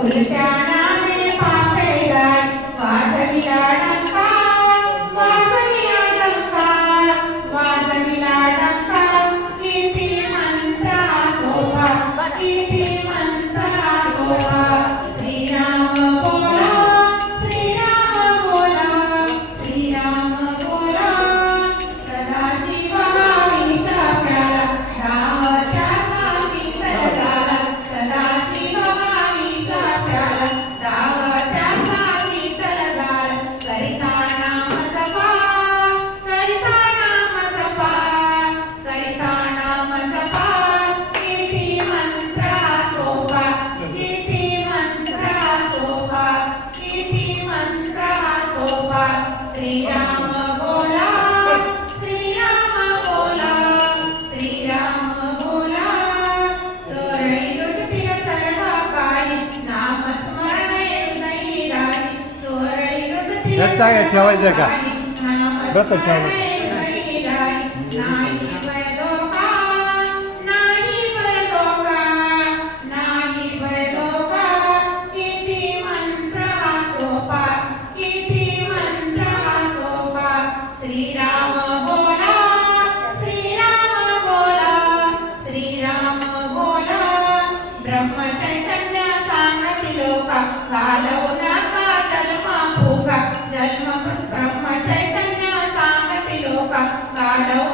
उलट्या नामे पापैदाय वाजविला डंका वाजविला डंका वाजविला डंका किती मंत्र शोभा किती मंत्र शोभा श्रीराम बोला श्रीराम बोला श्रीराम बोला सदाशिव विष प्याला रामाच्या काशी झाला सदाशिव विष प्याला रामाच्या काशी झाला करिता नाम जपा करिता नाम जपा करिता नाम जपा किती मंत्र शोभा किती मंत्र शोभा किती मंत्र शोभा श्रीराम बोला श्रीराम बोला श्रीराम बोला तोरई लुटतील सर्व काळी नामस्मरणे हृदयी राही तोरई लुटतील व्रत आहे ठेवायचं का? व्रत ठेवायचं. हृदयी राही नाही वैदोका नाही वैदोका नाही वैदोका किती मंत्र शोभा किती मंत्र शोभा श्रीराम बोला श्रीराम बोला श्रीराम बोला ब्रह्मचैतन्य सांगती लोका घालवू नका जन्म फुगा जन्म ब्रह्मचैतन्य सांगती लोका घालवू